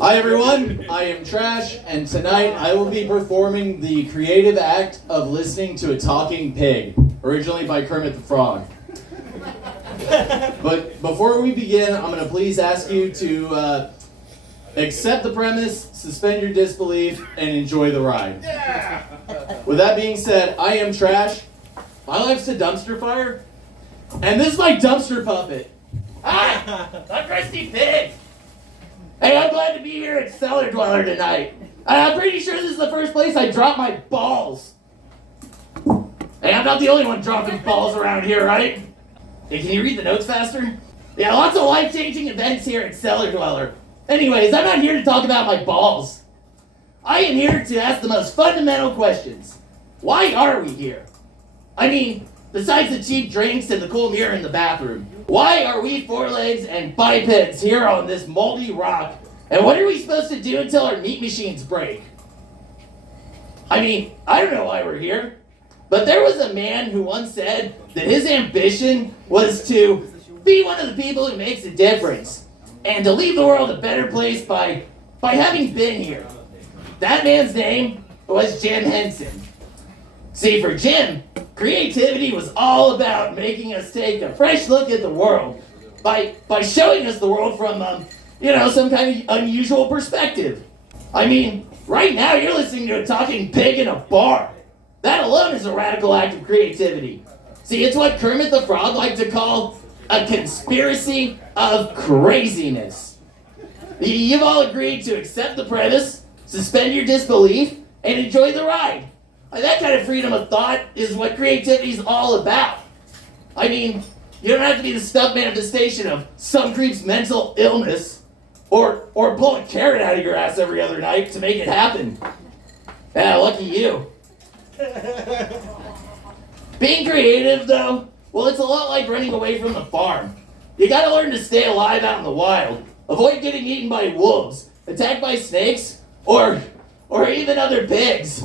Hi everyone, I am Trash, and tonight I will be performing the creative act of listening to a talking pig, originally by Kermit the Frog. But before we begin, I'm going to please ask you to accept the premise, suspend your disbelief, and enjoy the ride. With that being said, I am Trash. My life's a dumpster fire, and this is my dumpster puppet. Hi, I'm Krusty Pig. Hey, I'm glad to be here at Cellar Dweller tonight. I'm pretty sure this is the first place I dropped my balls. Hey, I'm not the only one dropping balls around here, right? Hey, can you read the notes faster? Yeah, lots of life-changing events here at Cellar Dweller. Anyways, I'm not here to talk about my balls. I am here to ask the most fundamental questions. Why are we here? I mean, besides the cheap drinks and the cool mirror in the bathroom, why are we four-legs and bipeds here on this moldy rock? And what are we supposed to do until our meat machines break? I mean, I don't know why we're here, but there was a man who once said that his ambition was to be one of the people who makes a difference and to leave the world a better place by having been here. That man's name was Jim Henson. See, for Jim, creativity was all about making us take a fresh look at the world by showing us the world from, some kind of unusual perspective. I mean, right now you're listening to a talking pig in a bar. That alone is a radical act of creativity. See, it's what Kermit the Frog liked to call a conspiracy of craziness. You've all agreed to accept the premise, suspend your disbelief, and enjoy the ride. That kind of freedom of thought is what creativity is all about. I mean, you don't have to be the stuck manifestation of some creep's mental illness or pull a carrot out of your ass every other night to make it happen. Yeah, lucky you. Being creative, though, well, it's a lot like running away from the farm. You gotta learn to stay alive out in the wild. Avoid getting eaten by wolves, attacked by snakes, or even other pigs.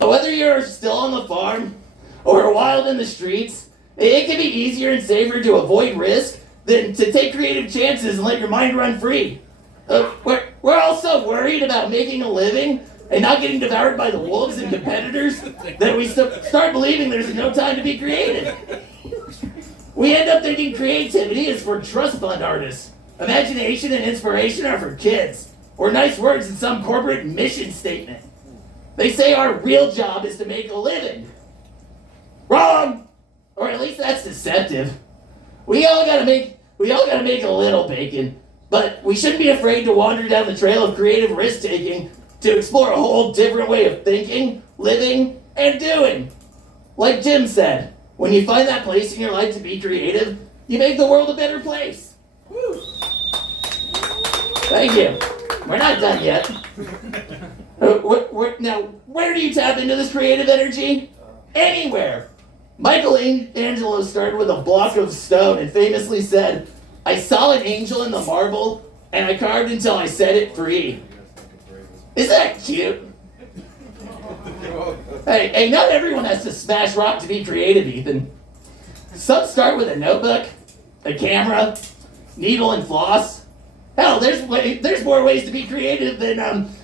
Whether you're still on the farm or wild in the streets, it can be easier and safer to avoid risk than to take creative chances and let your mind run free. We're also worried about making a living and not getting devoured by the wolves and competitors that we start believing there's no time to be creative. We end up thinking creativity is for trust fund artists. Imagination and inspiration are for kids, or nice words in some corporate mission statement. They say our real job is to make a living. Wrong! Or at least that's deceptive. We all gotta make a little bacon, but we shouldn't be afraid to wander down the trail of creative risk-taking to explore a whole different way of thinking, living, and doing. Like Jim said, when you find that place in your life to be creative, you make the world a better place. Woo. Thank you. We're not done yet. Now, where do you tap into this creative energy? Anywhere. Michelangelo started with a block of stone and famously said, "I saw an angel in the marble, and I carved until I set it free." Isn't that cute? Hey, not everyone has to smash rock to be creative, Ethan. Some start with a notebook, a camera, needle and floss. Hell, there's more ways to be creative than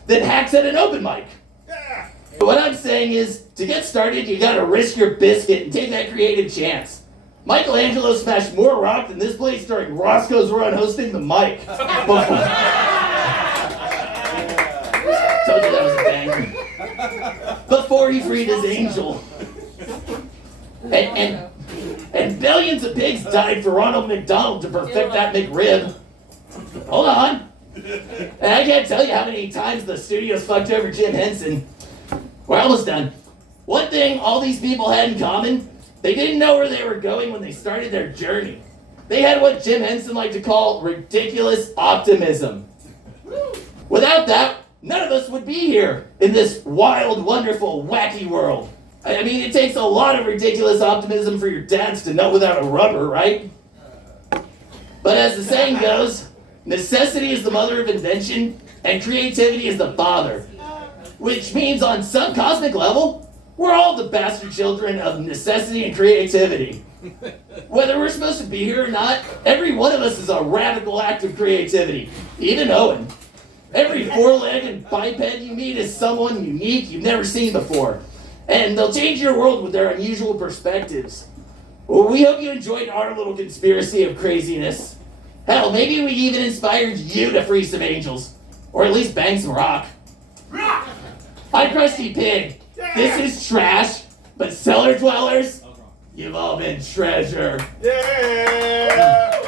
hacks at an open mic. Yeah. What I'm saying is, to get started, you gotta risk your biscuit and take that creative chance. Michelangelo smashed more rock than this place during Roscoe's run hosting the mic. Told you that was a banger. Before he freed his angel. And billions of pigs died for Ronald McDonald to perfect that McRib. Hold on. And I can't tell you how many times the studios fucked over Jim Henson. We're almost done. One thing all these people had in common, they didn't know where they were going when they started their journey. They had what Jim Henson liked to call ridiculous optimism. Without that, none of us would be here in this wild, wonderful, wacky world. I mean, it takes a lot of ridiculous optimism for your dads to nut without a rubber, right? But as the saying goes, necessity is the mother of invention, and creativity is the father. Which means on some cosmic level, we're all the bastard children of necessity and creativity. Whether we're supposed to be here or not, every one of us is a radical act of creativity. Even Owen. Every four-legged biped you meet is someone unique you've never seen before. And they'll change your world with their unusual perspectives. Well, we hope you enjoyed our little conspiracy of craziness. Hell, maybe we even inspired you to free some angels. Or at least bang some rock. I'm Krusty Pig. This is trash, but cellar dwellers, you've all been treasure. Yeah!